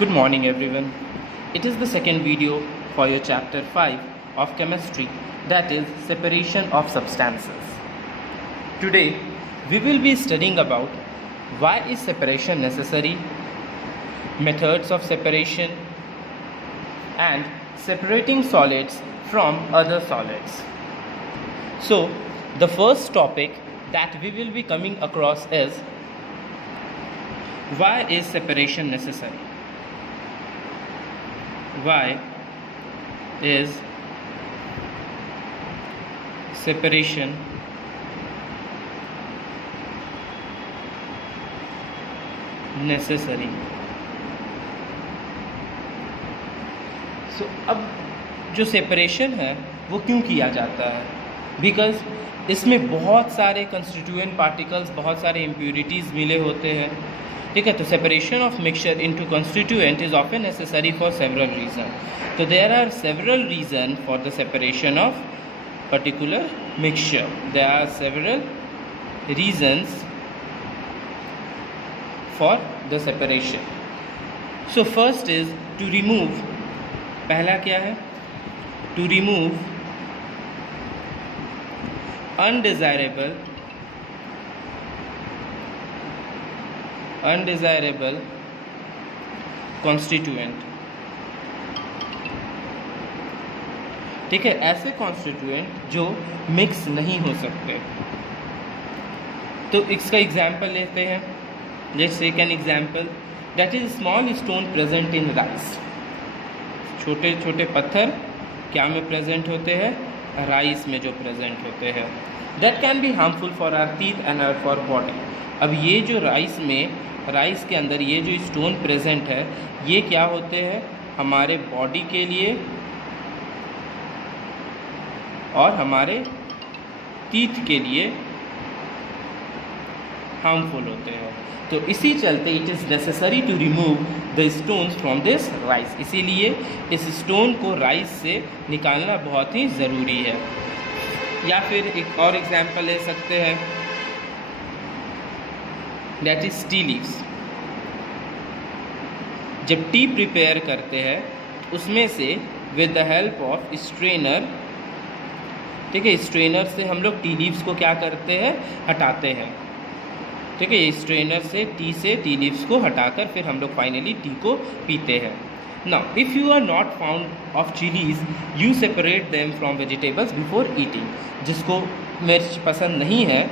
Good morning everyone. It is the second video for your chapter 5 of chemistry, that is separation of substances. Today we will be studying about why is separation necessary, methods of separation and separating solids from other solids. So the first topic that we will be coming across is why is separation necessary? Why is separation necessary? So अब जो separation है वो क्यों किया जाता है? Because इसमें बहुत सारे कंस्टिट्यूएंट पार्टिकल्स, बहुत सारे इम्प्यूरिटीज़ मिले होते हैं. ठीक है, तो separation of mixture into constituent is often necessary for several reason. तो there are several reason for the separation of particular mixture. There are several reasons for the separation. So first is to remove. पहला क्या है? To remove undesirable constituent. ठीक है, ऐसे constituent जो mix नहीं हो सकते. तो इसका एग्जाम्पल लेते हैं. जैसे second example, that is small stone present in rice. छोटे छोटे पत्थर क्या में प्रेजेंट होते हैं? राइस में जो प्रेजेंट होते हैं. That can be harmful for our teeth and for body. अब ये जो राइस के अंदर ये जो स्टोन प्रेजेंट है, ये क्या होते हैं? हमारे बॉडी के लिए और हमारे टीथ के लिए हार्मफुल होते हैं. तो इसी चलते it is necessary to remove the stones from this rice. इसीलिए इस स्टोन को राइस से निकालना बहुत ही ज़रूरी है. या फिर एक और एग्जाम्पल ले सकते हैं, दैट इज टी लीव्स. जब टी प्रिपेयर करते हैं उसमें से with the help of strainer, ठीक है, स्ट्रेनर से हम लोग टी लीव्स को क्या करते हैं? हटाते हैं. ठीक है, स्ट्रेनर से टी लीव्स को हटाकर फिर हम लोग फाइनली टी को पीते हैं. Now if you are not found of chillies, you separate them from vegetables before eating. जिसको मिर्च पसंद नहीं है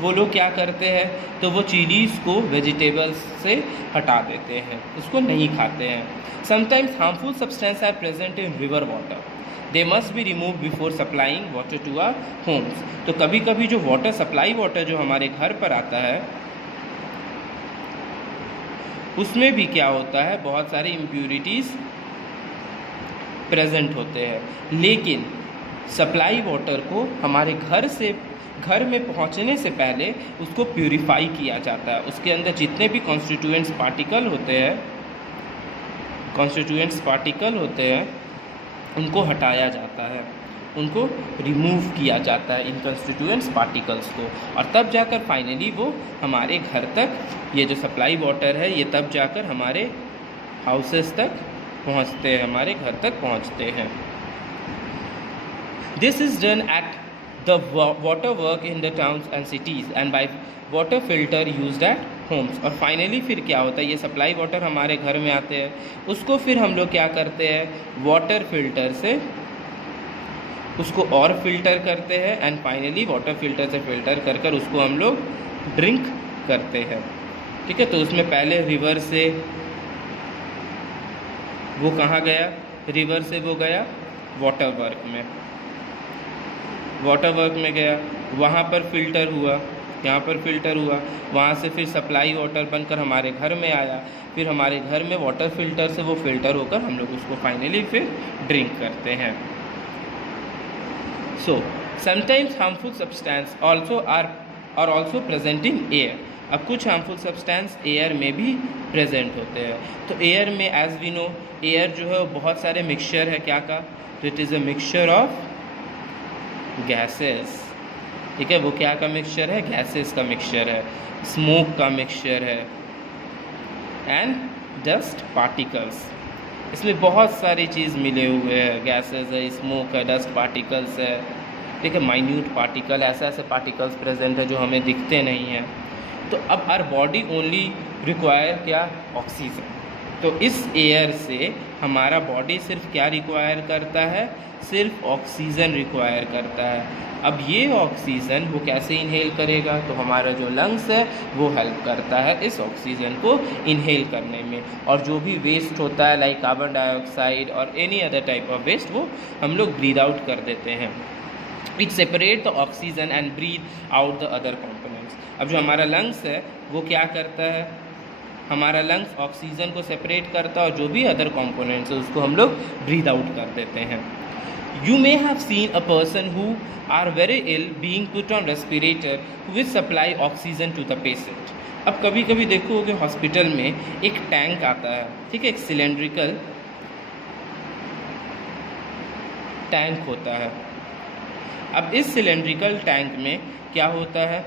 वो लोग क्या करते हैं? तो वो चिलीज़ को वेजिटेबल्स से हटा देते हैं, उसको नहीं खाते हैं. Sometimes harmful substance are present in river water. They must be remove before supplying water to our homes. तो कभी कभी जो वाटर सप्लाई वाटर जो हमारे घर पर आता है उसमें भी क्या होता है? बहुत सारी इम्प्यूरिटीज़ प्रेजेंट होते हैं. लेकिन सप्लाई वाटर को हमारे घर में पहुंचने से पहले उसको प्यूरिफाई किया जाता है. उसके अंदर जितने भी कॉन्स्टिट्यूएंट्स पार्टिकल होते हैं उनको हटाया जाता है, उनको रिमूव किया जाता है, इन कॉन्स्टिट्यूएंट्स पार्टिकल्स को. और तब जाकर फाइनली वो हमारे घर तक, ये जो सप्लाई वाटर है ये तब जाकर हमारे हाउसेस तक पहुंचते हैं, हमारे घर तक पहुंचते हैं. This is done at the water work in the towns and cities and by water filter used eight Holmes. और फाइनली फिर क्या होता है? ये सप्लाई वाटर हमारे घर में आते हैं, उसको फिर हम लोग क्या करते हैं? वाटर फिल्टर से उसको और फिल्टर करते हैं एंड फाइनली वाटर फिल्टर से फिल्टर कर कर उसको हम लोग ड्रिंक करते हैं. ठीक है, तो उसमें पहले रिवर से वो कहाँ गया? रिवर से वो गया वाटर वर्क में गया, वहाँ पर फिल्टर हुआ, यहाँ पर फिल्टर हुआ, वहाँ से फिर सप्लाई वाटर बनकर हमारे घर में आया, फिर हमारे घर में वाटर फिल्टर से वो फिल्टर होकर हम लोग उसको फाइनली फिर ड्रिंक करते हैं. So, sometimes harmful substance are also present in air. अब कुछ हार्मफुल सब्सटेंस एयर में भी प्रेजेंट होते हैं. तो एयर में एज वी नो, एयर जो है वो बहुत सारे मिक्सचर है क्या का? तो it is a mixture of gases. ठीक है, वो क्या का मिक्सचर है? गैसेस का मिक्सचर है, स्मोक का मिक्सचर है एंड डस्ट पार्टिकल्स। इसमें बहुत सारी चीज़ मिले हुए हैं, गैसेस है, स्मोक है, डस्ट पार्टिकल्स है, ठीक है, माइन्यूट पार्टिकल, ऐसे ऐसे पार्टिकल्स प्रेजेंट है जो हमें दिखते नहीं हैं। तो अब आवर बॉडी ओनली रिक्वायर क्या? ऑक्सीजन। तो इस एयर से हमारा बॉडी सिर्फ क्या रिक्वायर करता है? सिर्फ ऑक्सीजन रिक्वायर करता है। अब ये ऑक्सीजन वो कैसे इनहेल करेगा? तो हमारा जो लंग्स है वो हेल्प करता है इस ऑक्सीजन को इनहेल करने में। और जो भी वेस्ट होता है लाइक कार्बन डाइऑक्साइड और any other type of waste, वो हम लोग ब्रीद आउट कर देते हैं। It separate the oxygen and breathe out the other components. अब जो हमारा लंग्स है वो क्या करता है? हमारा लंग्स ऑक्सीजन को सेपरेट करता है और जो भी अदर कॉम्पोनेंट्स है उसको हम लोग ब्रीद आउट कर देते हैं। You may have seen a person who are very ill being put on respirator which supply oxygen to the patient. अब कभी कभी देखोगे हॉस्पिटल में एक टैंक आता है, ठीक है, एक सिलेंड्रिकल टैंक होता है। अब इस सिलेंड्रिकल टैंक में क्या होता है?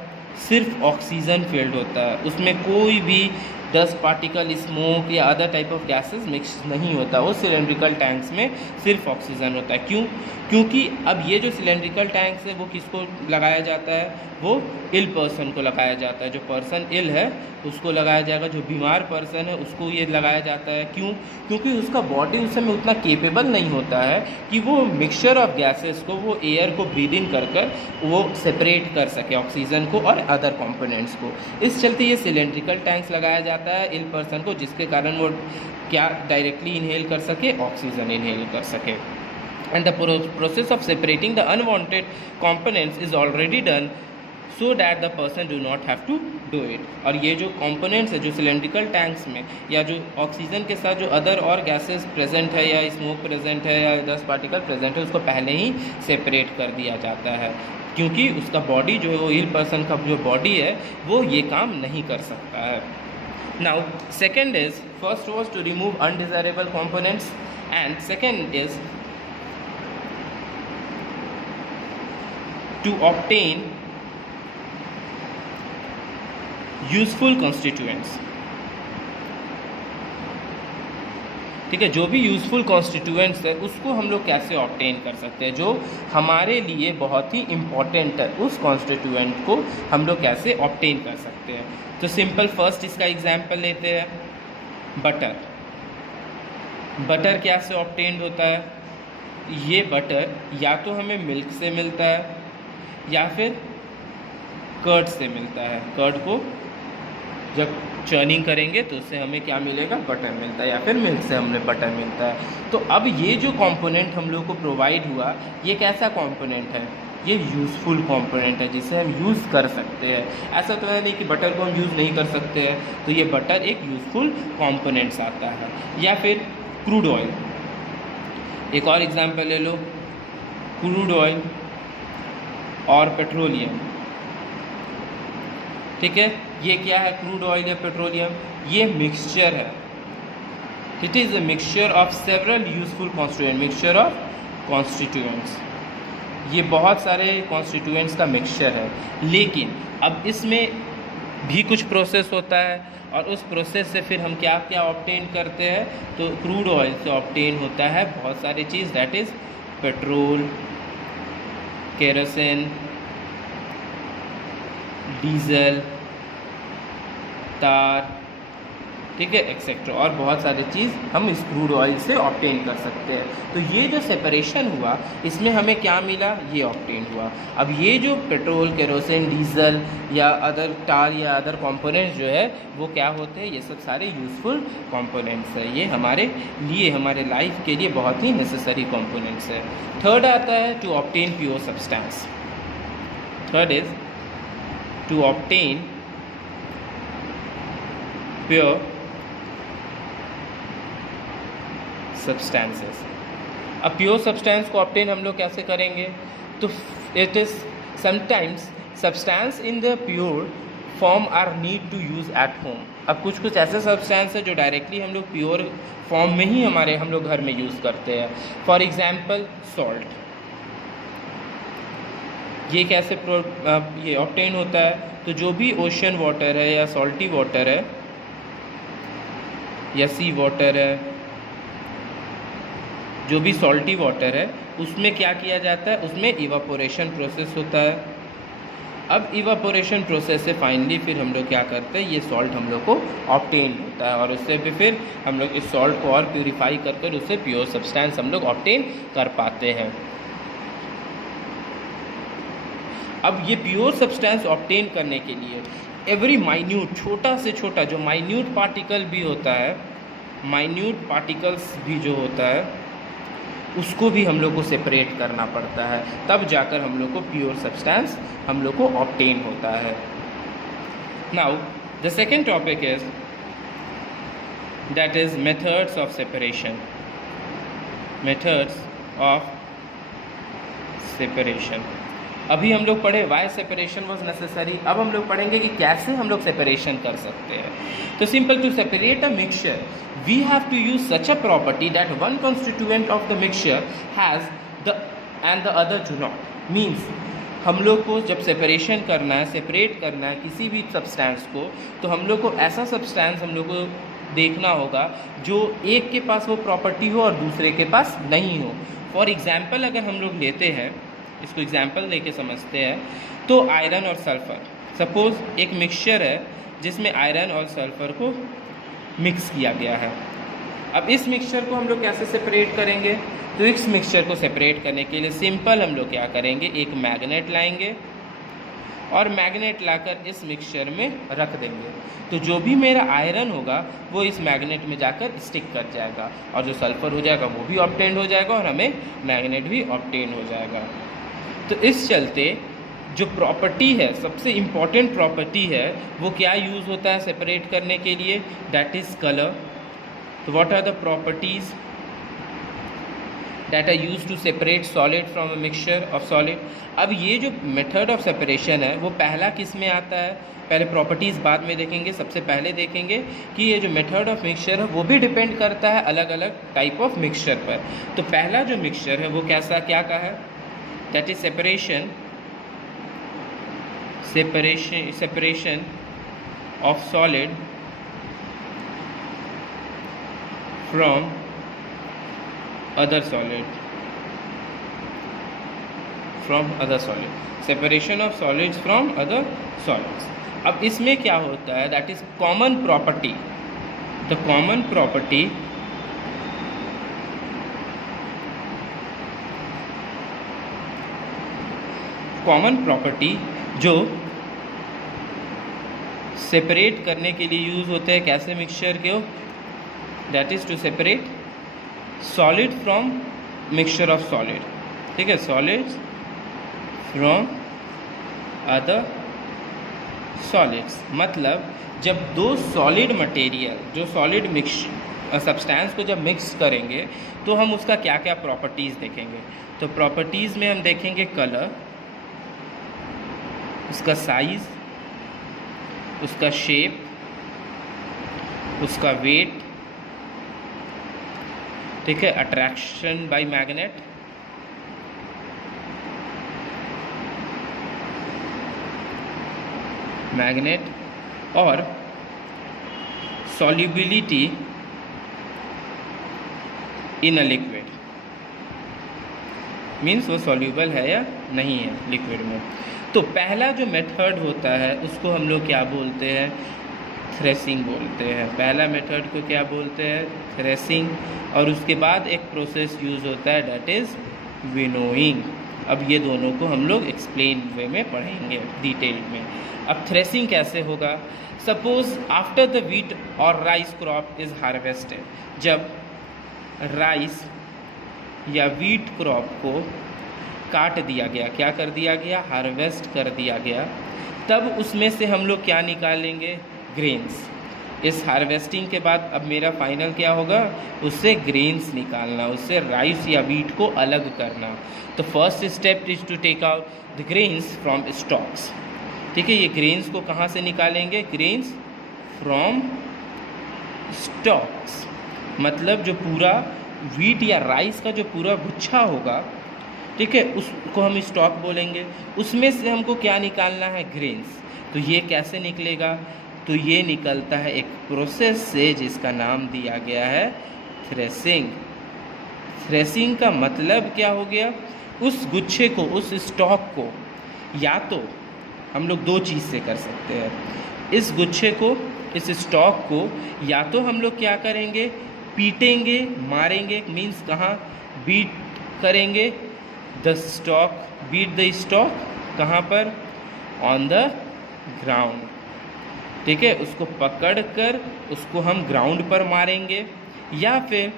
सिर्फ ऑक्सीजन फील्ड होता है, उसमें कोई भी डस्ट पार्टिकल, स्मोक या other type of gases mix नहीं होता। वो सिलेंड्रिकल टैंक्स में सिर्फ ऑक्सीजन होता है। क्यों? क्योंकि अब ये जो सिलेंड्रिकल टैंक्स है वो किसको लगाया जाता है? वो इल पर्सन को लगाया जाता है। जो पर्सन इल है उसको लगाया जाएगा, जो बीमार पर्सन है उसको ये लगाया जाता है। क्यों? क्योंकि उसका बॉडी उस समय उतना केपेबल नहीं होता है कि वो मिक्सचर ऑफ गैसेस को, वो एयर को ब्रीद इन कर वो सेपरेट कर सके ऑक्सीजन को और अदर कंपोनेंट्स को। इस चलते ये सिलेंड्रिकल टैंक्स लगाया जाता है इल पर्सन को, जिसके कारण वो क्या डायरेक्टली इनहेल कर सके, ऑक्सीजन इनहेल कर सके। And the process of separating the unwanted components is already done so that the person do not have to do it. और ये जो कंपोनेंट्स है जो सिलेंड्रिकल टैंक्स में या जो ऑक्सीजन के साथ जो अदर और गैसेस प्रेजेंट है या स्मोक प्रेजेंट है या डस्ट पार्टिकल प्रेजेंट है, उसको पहले ही सेपरेट कर दिया जाता है, क्योंकि उसका बॉडी जो है वो इल पर्सन का जो बॉडी है वो ये काम नहीं कर सकता है। Now second is, first was to remove undesirable components and second is to obtain useful constituents. ठीक है, जो भी यूजफुल कॉन्स्टिट्यूएंट्स है उसको हम लोग कैसे ऑब्टेन कर सकते हैं, जो हमारे लिए बहुत ही इम्पॉर्टेंट है, उस कॉन्स्टिट्यूएंट को हम लोग कैसे ऑब्टेन कर सकते हैं। तो सिंपल फर्स्ट इसका एग्जांपल लेते हैं, बटर। बटर क्या से ऑब्टेन होता है? ये बटर या तो हमें मिल्क से मिलता है या फिर कर्ड से मिलता है। कर्ड को जब चर्निंग करेंगे तो उससे हमें क्या मिलेगा? बटर मिलता है, या फिर मिल्क से हमें बटर मिलता है। तो अब ये जो कंपोनेंट हम लोग को प्रोवाइड हुआ, ये कैसा कंपोनेंट है? ये यूज़फुल कंपोनेंट है जिसे हम यूज़ कर सकते हैं। ऐसा तो है नहीं कि बटर को हम यूज़ नहीं कर सकते हैं, तो ये बटर एक यूज़फुल कंपोनेंट्स आता है। या फिर क्रूड ऑयल, एक और एग्जांपल ले लो, क्रूड ऑयल और पेट्रोलियम। ठीक है, ये क्या है? क्रूड ऑयल या पेट्रोलियम, ये मिक्सचर है। It is a mixture of several useful constituent, mixture of constituents. ये बहुत सारे कॉन्स्टिट्यूएंट्स का मिक्सचर है, लेकिन अब इसमें भी कुछ प्रोसेस होता है और उस प्रोसेस से फिर हम क्या क्या ऑब्टेन करते हैं? तो क्रूड ऑयल से ऑब्टेन होता है बहुत सारी चीज़, that is petrol, kerosene, diesel, tar, ठीक है, एक्सेट्रा, और बहुत सारी चीज़ हम इस क्रूड ऑयल से ऑब्टेन कर सकते हैं। तो ये जो सेपरेशन हुआ इसमें हमें क्या मिला? ये ऑब्टेन हुआ। अब ये जो पेट्रोल, केरोसिन, डीजल या अदर टार या अदर कंपोनेंट्स जो है वो क्या होते हैं? ये सब सारे यूज़फुल कंपोनेंट्स है, ये हमारे लिए, हमारे लाइफ के लिए बहुत ही नेसेसरी कंपोनेंट्स है। थर्ड आता है to obtain pure substance. Third is to obtain pure substances. अब प्योर सब्सटेंस को ऑब्टेन हम लोग कैसे करेंगे? तो it is sometimes substance in the pure form are need to use at home. अब कुछ कुछ ऐसे सब्सटेंस है जो डायरेक्टली हम लोग प्योर फॉर्म में ही हम लोग घर में यूज़ करते हैं। फॉर एग्जाम्पल सॉल्ट, ये कैसे ये ऑब्टेन होता है? तो जो भी ओशन वाटर है या सॉल्टी वाटर है या सी वाटर है, जो भी सॉल्टी वाटर है, उसमें क्या किया जाता है, उसमें इवापोरेशन प्रोसेस होता है। अब इवापोरेशन प्रोसेस से फाइनली फिर हम लोग क्या करते हैं, ये सॉल्ट हम लोग को ऑब्टेन होता है और उससे भी फिर हम लोग इस सॉल्ट को और प्यूरिफाई कर कर उससे प्योर सब्सटेंस हम लोग ऑब्टेन कर पाते हैं। अब ये प्योर सब्सटेंस ऑब्टेन करने के लिए एवरी माइन्यूट, छोटा से छोटा जो माइन्यूट पार्टिकल भी होता है, माइन्यूट पार्टिकल्स भी जो होता है उसको भी हम लोग को सेपरेट करना पड़ता है, तब जाकर हम लोग को प्योर सब्सटेंस हम लोग को ऑब्टेन होता है। Now the second topic is that is methods of separation. Methods of separation, अभी हम लोग पढ़े वाई सेपरेशन वॉज नेसेसरी, अब हम लोग पढ़ेंगे कि कैसे हम लोग सेपरेशन कर सकते हैं। तो simple, to separate a mixture we have to use such a property that one constituent of the mixture has the and the other do not. Means हम लोग को जब सेपरेशन करना है, सेपरेट करना है किसी भी सब्सटेंस को, तो हम लोग को ऐसा सब्सटेंस हम लोग को देखना होगा जो एक के पास वो प्रॉपर्टी हो और दूसरे के पास नहीं हो। फॉर एग्जाम्पल अगर हम लोग लेते हैं, इसको एग्जाम्पल लेके समझते हैं, तो आयरन और सल्फ़र, सपोज़ एक मिक्सचर है जिसमें आयरन और सल्फ़र को मिक्स किया गया है। अब इस मिक्सचर को हम लोग कैसे सेपरेट करेंगे, तो इस मिक्सचर को सेपरेट करने के लिए सिंपल हम लोग क्या करेंगे, एक मैग्नेट लाएंगे और मैग्नेट लाकर इस मिक्सचर में रख देंगे, तो जो भी मेरा आयरन होगा वो इस मैग्नेट में जाकर स्टिक कर जाएगा और जो सल्फ़र हो जाएगा वो भी ऑब्टेन हो जाएगा और हमें मैग्नेट भी ऑब्टेन हो जाएगा। तो इस चलते जो प्रॉपर्टी है, सबसे इम्पॉर्टेंट प्रॉपर्टी है, वो क्या यूज़ होता है सेपरेट करने के लिए, दैट इज़ कलर। तो what are the properties that are use to separate solid from a mixture of solid. अब ये जो मेथड ऑफ सेपरेशन है वो पहला किस में आता है, पहले प्रॉपर्टीज़ बाद में देखेंगे, सबसे पहले देखेंगे कि ये जो मेथड ऑफ मिक्सचर है वो भी डिपेंड करता है अलग अलग टाइप ऑफ मिक्सचर पर। तो पहला जो मिक्सचर है वो कैसा, क्या का है, that is separation of solid from other solid, separation of solids from other solids। अब इसमें क्या होता है, that is common property. The common property जो सेपरेट करने के लिए यूज़ होते हैं कैसे मिक्सचर के, that is to separate solid from mixture of solid. ठीक है, सॉलिड्स फ्रॉम अदर सॉलिड्स, मतलब जब दो सॉलिड मटेरियल, जो सॉलिड सब्सटेंस को जब मिक्स करेंगे तो हम उसका क्या क्या प्रॉपर्टीज़ देखेंगे। तो प्रॉपर्टीज़ में हम देखेंगे कलर, उसका साइज़, उसका शेप, उसका वेट, ठीक है, अट्रैक्शन बाय मैग्नेट, और solubility in a liquid, means वो सॉल्यूबल है या नहीं है लिक्विड में। तो पहला जो मेथड होता है उसको हम लोग क्या बोलते हैं, थ्रेसिंग बोलते हैं। पहला मेथड को क्या बोलते हैं, थ्रेसिंग। और उसके बाद एक प्रोसेस यूज़ होता है दैट इज़ विनोइंग। अब ये दोनों को हम लोग एक्सप्लेन वे में पढ़ेंगे डिटेल में। अब थ्रेसिंग कैसे होगा, सपोज आफ्टर द वीट और राइस क्रॉप इज़ हार्वेस्टेड, जब राइस या वीट क्रॉप को काट दिया गया, क्या कर दिया गया, हार्वेस्ट कर दिया गया, तब उसमें से हम लोग क्या निकालेंगे, ग्रेन्स। इस हार्वेस्टिंग के बाद अब मेरा फाइनल क्या होगा, उससे ग्रेन्स निकालना, उससे राइस या वीट को अलग करना। तो first step is to take out the grains from stalks. ठीक है, ये ग्रेन्स को कहाँ से निकालेंगे, ग्रेन्स फ्रॉम स्टॉक्स, मतलब जो पूरा वीट या राइस का जो पूरा गुच्छा होगा, ठीक है, उसको हम स्टॉक बोलेंगे। उसमें से हमको क्या निकालना है, ग्रेन्स। तो ये कैसे निकलेगा, तो ये निकलता है एक प्रोसेस से जिसका नाम दिया गया है थ्रेसिंग। थ्रेसिंग का मतलब क्या हो गया, उस गुच्छे को, उस स्टॉक को या तो हम लोग दो चीज़ से कर सकते हैं, इस गुच्छे को, इस स्टॉक को या तो हम लोग क्या करेंगे, पीटेंगे, मारेंगे, मीन्स कहाँ, बीट करेंगे the stalk, beat the stalk, कहाँ पर, ऑन द ग्राउंड, ठीक है, उसको पकड़ कर उसको हम ग्राउंड पर मारेंगे, या फिर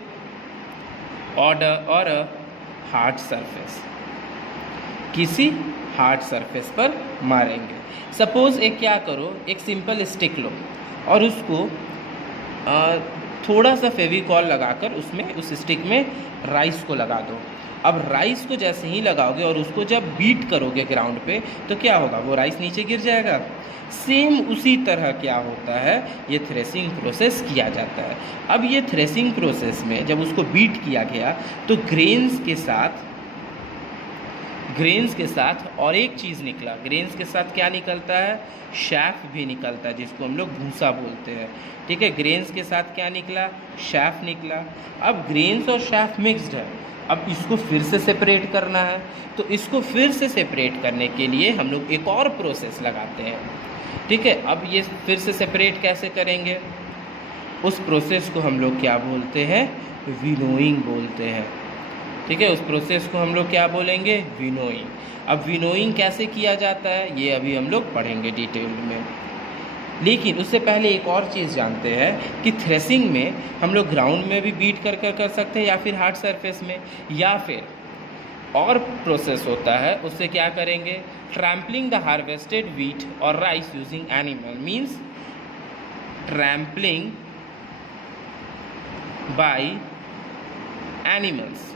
और अ हार्ड सरफेस, किसी हार्ड सरफेस पर मारेंगे। सपोज़ एक क्या करो, एक सिंपल स्टिक लो और उसको थोड़ा सा फेविकॉल लगाकर उसमें, उस स्टिक में राइस को लगा दो। अब राइस को जैसे ही लगाओगे और उसको जब बीट करोगे ग्राउंड पे तो क्या होगा, वो राइस नीचे गिर जाएगा। सेम उसी तरह क्या होता है, ये थ्रेसिंग प्रोसेस किया जाता है। अब ये थ्रेसिंग प्रोसेस में जब उसको बीट किया गया तो ग्रेन्स के साथ और एक चीज़ निकला, ग्रेन्स के साथ क्या निकलता है, शैफ भी निकलता है, जिसको हम लोग भूसा बोलते हैं, ठीक है। ग्रेन्स के साथ क्या निकला, शैफ निकला। अब ग्रेन्स और शैफ मिक्स्ड है, अब इसको फिर से सेपरेट करना है, तो इसको फिर से सेपरेट करने के लिए हम लोग एक और प्रोसेस लगाते हैं, ठीक है। अब ये फिर से सेपरेट कैसे करेंगे, उस प्रोसेस को हम लोग क्या बोलते हैं, विनोइंग बोलते हैं, ठीक है। उस प्रोसेस को हम लोग क्या बोलेंगे, विनोइंग। अब विनोइंग कैसे किया जाता है ये अभी हम लोग पढ़ेंगे डिटेल में, लेकिन उससे पहले एक और चीज़ जानते हैं कि थ्रेसिंग में हम लोग ग्राउंड में भी बीट कर सकते हैं या फिर हार्ड सरफेस में, या फिर और प्रोसेस होता है, उससे क्या करेंगे, ट्रैम्पलिंग द हार्वेस्टेड व्हीट और rice using animal, means trampling by animals.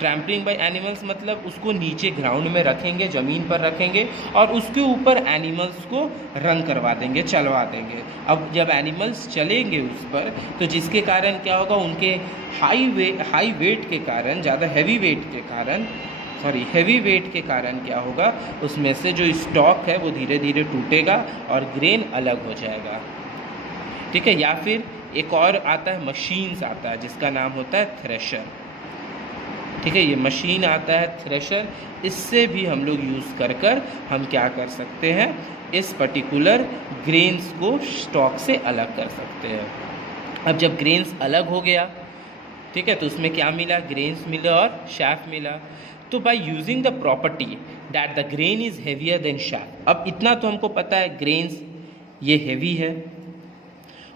Trampling by animals मतलब उसको नीचे ग्राउंड में रखेंगे, ज़मीन पर रखेंगे और उसके ऊपर एनिमल्स को रन करवा देंगे, चलवा देंगे। अब जब एनिमल्स चलेंगे उस पर तो जिसके कारण क्या होगा, उनके हाई वेट के कारण, ज़्यादा हैवी वेट के कारण क्या होगा, उसमें से जो स्टॉक है वो धीरे धीरे टूटेगा और ग्रेन अलग हो जाएगा, ठीक है। या फिर एक और आता है, मशीन्स आता है जिसका नाम होता है थ्रेशर, ठीक है। ये मशीन आता है थ्रेशर, इससे भी हम लोग यूज़ कर हम क्या कर सकते हैं, इस पर्टिकुलर ग्रेन्स को स्टॉक से अलग कर सकते हैं। अब जब ग्रेन्स अलग हो गया, ठीक है, तो उसमें क्या मिला, ग्रेन्स मिला और शैफ मिला। तो by using the property that the grain is heavier than chaff, अब इतना तो हमको पता है ग्रेन्स ये हेवी है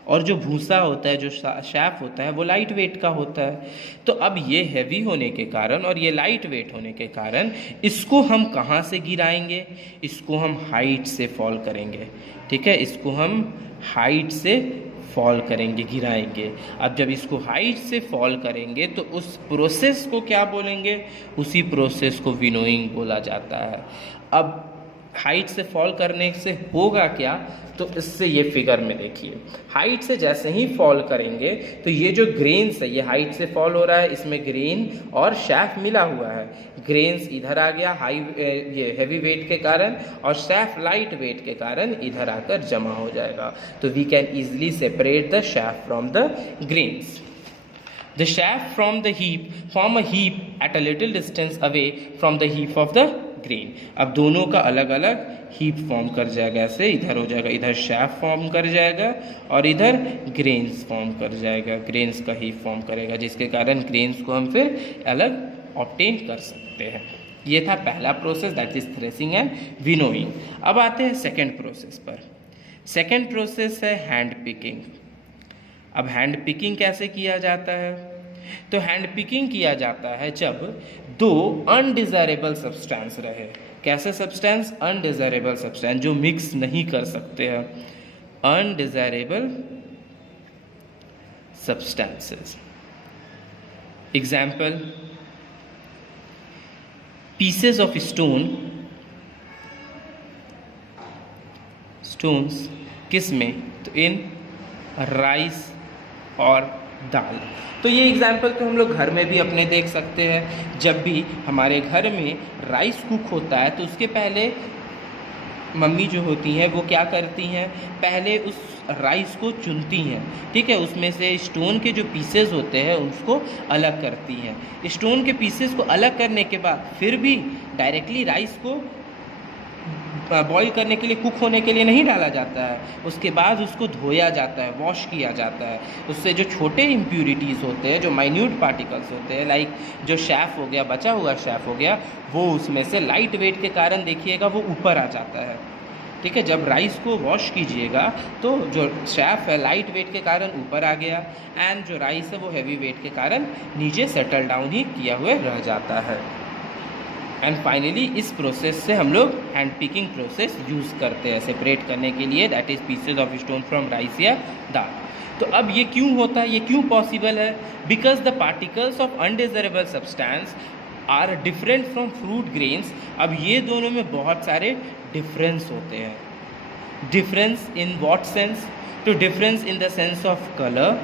और जो भूसा होता है, जो शैफ होता है, वो लाइट वेट का होता है। तो अब ये हैवी होने के कारण और ये लाइट वेट होने के कारण इसको हम कहाँ से गिराएंगे, इसको हम हाइट से फॉल करेंगे, ठीक है। इसको हम हाइट से फॉल करेंगे, गिराएंगे। अब जब इसको हाइट से फॉल करेंगे तो उस प्रोसेस को क्या बोलेंगे, उसी प्रोसेस को विनोइंग बोला जाता है। अब हाइट से फॉल करने से होगा क्या, तो इससे ये फिगर में देखिए, हाइट से जैसे ही फॉल करेंगे तो ये जो ग्रेन्स है, ये हाइट से फॉल हो रहा है, इसमें ग्रेन और शैफ मिला हुआ है। ग्रेन्स इधर आ गया ये हैवी वेट के कारण, और शैफ लाइट वेट के कारण इधर आकर जमा हो जाएगा। तो we can easily separate the chaff from the grains. The chaff from the heap form a heap at a little distance away from the heap of the grain. अब दोनों का अलग अलग हीप फॉर्म कर जाएगा, ऐसे इधर हो जाएगा, इधर शैफ फॉर्म कर जाएगा और इधर ग्रेन्स फॉर्म कर जाएगा, ग्रेन्स का हीप फॉर्म करेगा, जिसके कारण ग्रेन्स को हम फिर अलग ऑब्टेन कर सकते हैं। ये था पहला process, that is threshing and winnowing. अब आते हैं सेकेंड प्रोसेस पर। सेकेंड प्रोसेस है हैंड पिकिंग। अब हैंड पिकिंग कैसे किया जाता है, तो हैंड पिकिंग किया जाता है जब दो अनडिजायरेबल सब्सटेंस रहे। कैसे सब्सटेंस, अनडिजायरेबल सब्सटेंस जो मिक्स नहीं कर सकते हैं, undesirable substances. Example, pieces of stones किस में, तो इन राइस और दाल। तो ये एग्जाम्पल तो हम लोग घर में भी अपने देख सकते हैं। जब भी हमारे घर में राइस कुक होता है तो उसके पहले मम्मी जो होती हैं वो क्या करती हैं, पहले उस राइस को चुनती हैं, ठीक है, उसमें से स्टोन के जो पीसेस होते हैं उसको अलग करती हैं। स्टोन के पीसेस को अलग करने के बाद फिर भी डायरेक्टली राइस को बॉईल करने के लिए, कुक होने के लिए नहीं डाला जाता है, उसके बाद उसको धोया जाता है, वॉश किया जाता है। उससे जो छोटे इम्प्यूरिटीज़ होते हैं, जो माइन्यूट पार्टिकल्स होते हैं, लाइक जो शैफ हो गया, बचा हुआ शैफ हो गया, वो उसमें से लाइट वेट के कारण देखिएगा वो ऊपर आ जाता है, ठीक है। जब राइस को वॉश कीजिएगा तो जो शैफ है लाइट वेट के कारण ऊपर आ गया, एंड जो राइस है वो हैवी वेट के कारण नीचे सेटल डाउन ही किया हुए रह जाता है। एंड फाइनली इस प्रोसेस से हम लोग हैंड पिकिंग प्रोसेस यूज़ करते हैं सेपरेट करने के लिए, that is pieces of stone from rice या दाल। तो अब ये क्यों होता है, ये क्यों पॉसिबल है? Because the particles of undesirable substance are different from food grains. अब ये दोनों में बहुत सारे डिफरेंस होते हैं। Difference in what sense? तो difference in the sense of colour,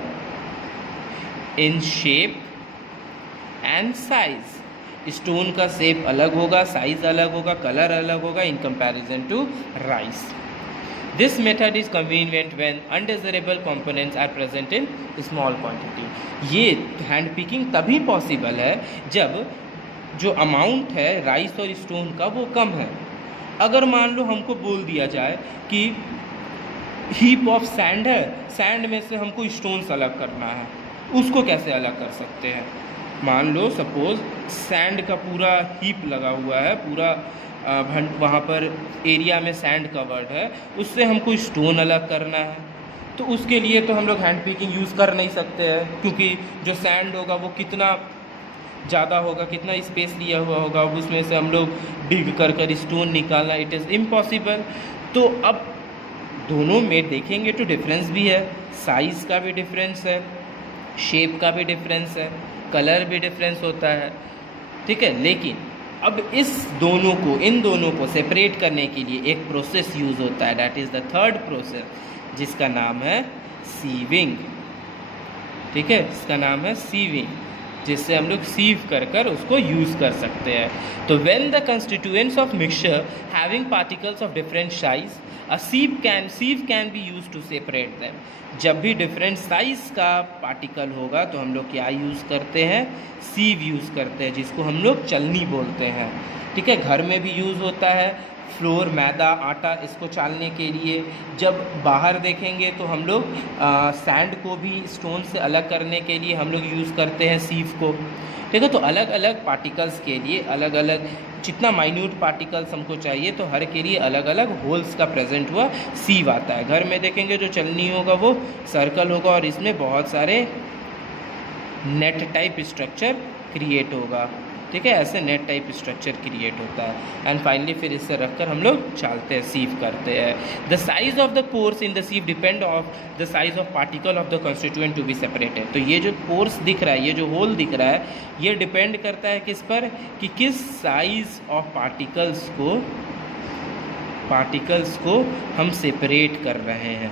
in shape and size. Stone का शेप अलग होगा, साइज अलग होगा, कलर अलग होगा in comparison to rice. This method is convenient when undesirable components are present in small quantity. ये hand picking तभी possible है जब जो अमाउंट है राइस और स्टोन का वो कम है। अगर मान लो हमको बोल दिया जाए कि हीप ऑफ सैंड है, सैंड में से हमको स्टोन्स अलग करना है, उसको कैसे अलग कर सकते हैं? मान लो सपोज सैंड का पूरा हीप लगा हुआ है, पूरा वहाँ पर एरिया में सैंड कवर्ड है, उससे हमको स्टोन अलग करना है, तो उसके लिए तो हम लोग हैंड पिकिंग यूज़ कर नहीं सकते हैं, क्योंकि जो सैंड होगा वो कितना ज़्यादा होगा, कितना स्पेस लिया हुआ होगा, उसमें से हम लोग डिग कर स्टोन निकालना, इट इज़ इम्पॉसिबल। तो अब दोनों में देखेंगे तो डिफरेंस भी है, साइज़ का भी डिफरेंस है, शेप का भी डिफरेंस है, कलर भी डिफरेंस होता है, ठीक है। लेकिन अब इन दोनों को सेपरेट करने के लिए एक प्रोसेस यूज़ होता है, that is the third process, जिसका नाम है सीविंग, ठीक है, इसका नाम है सीविंग, जिससे हम लोग सीव कर उसको यूज़ कर सकते हैं। तो when the constituents of mixture having particles of different size, a sieve can be used to separate them। जब भी डिफरेंट साइज़ का पार्टिकल होगा तो हम लोग क्या यूज़ करते हैं? सीव यूज़ करते हैं, जिसको हम लोग चलनी बोलते हैं, ठीक है। घर में भी यूज़ होता है, फ्लोर, मैदा, आटा, इसको चालने के लिए। जब बाहर देखेंगे तो हम लोग सैंड को भी स्टोन से अलग करने के लिए हम लोग यूज़ करते हैं सीव को, ठीक है। तो अलग अलग पार्टिकल्स के लिए अलग अलग, जितना माइन्यूट पार्टिकल्स हमको चाहिए तो हर के लिए अलग अलग होल्स का प्रेजेंट हुआ सीव आता है। घर में देखेंगे जो चलनी होगा वो सर्कल होगा और इसमें बहुत सारे नेट टाइप स्ट्रक्चर क्रिएट होगा, ठीक है, ऐसे नेट टाइप स्ट्रक्चर क्रिएट होता है। एंड फाइनली फिर इससे रखकर हम लोग चालते हैं, सीव करते हैं। The size of the pores in the sieve depend of the size of particle of the constituent to be separated. तो ये जो पोर्स दिख रहा है, ये जो होल दिख रहा है, ये डिपेंड करता है किस पर, कि किस साइज ऑफ पार्टिकल्स को हम सेपरेट कर रहे हैं,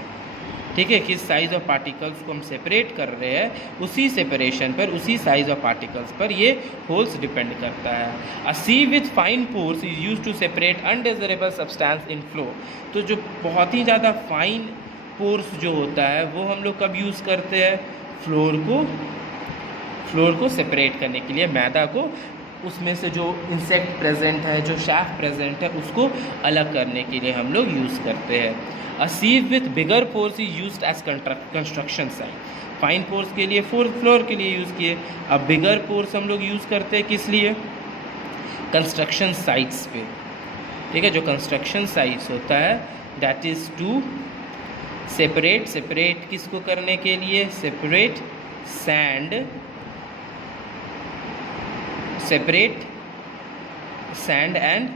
ठीक है। किस साइज़ ऑफ पार्टिकल्स को हम सेपरेट कर रहे हैं, उसी सेपरेशन पर, उसी साइज़ ऑफ पार्टिकल्स पर ये होल्स डिपेंड करता है। A sieve with fine pores is use to separate undesirable substance in flour. तो जो बहुत ही ज़्यादा फाइन पोर्स जो होता है वो हम लोग कब यूज़ करते हैं? फ्लोर को सेपरेट करने के लिए, मैदा को, उसमें से जो इंसेक्ट प्रेजेंट है, जो शैफ प्रेजेंट है, उसको अलग करने के लिए हम लोग यूज़ करते हैं। A sieve with bigger pores is used as construction site. Fine pores के लिए, फ्लोर के लिए यूज़ किए। अब बिगर पोर्स हम लोग यूज़ करते हैं किस लिए? कंस्ट्रक्शन साइट्स पे, ठीक है। जो कंस्ट्रक्शन साइट्स होता है दैट इज़ टू सेपरेट किसको करने के लिए? सेपरेट सैंड एंड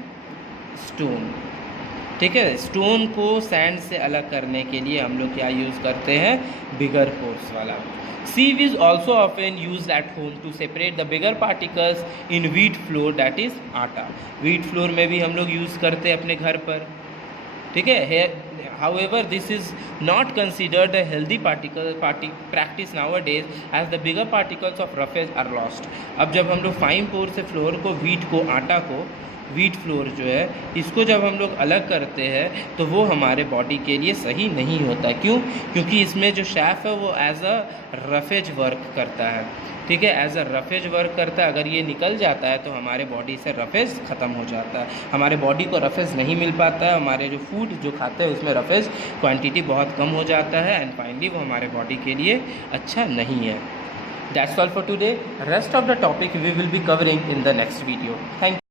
स्टोन, ठीक है। स्टोन को सैंड से अलग करने के लिए हम लोग क्या यूज़ करते हैं? बिगर पोर्स वाला। Sieve is also often used at home to separate the bigger particles in wheat flour, that is आटा। wheat flour में भी हम लोग यूज़ करते हैं अपने घर पर, ठीक है। However, this is not considered a healthy practice nowadays, as the bigger particles of roughage are lost। अब जब हम लोग फाइन पोर से फ्लोर को, व्हीट को, आटा को व्हीट फ्लोर जो है, इसको जब हम लोग अलग करते हैं तो वो हमारे बॉडी के लिए सही नहीं होता। क्यों? क्योंकि इसमें जो शैफ है वो एज अ रफेज वर्क करता है, ठीक है, एज अ रफेज वर्क करता है। अगर ये निकल जाता है तो हमारे बॉडी से रफेज ख़त्म हो जाता है, हमारे बॉडी को रफेज नहीं मिल पाता है, हमारे जो फूड जो खाते हैं उसमें रफेज क्वांटिटी बहुत कम हो जाता है, एंड फाइनली वो हमारे बॉडी के लिए अच्छा नहीं है। That's all for today. Rest of the topic we will be covering in the next video. Thank you.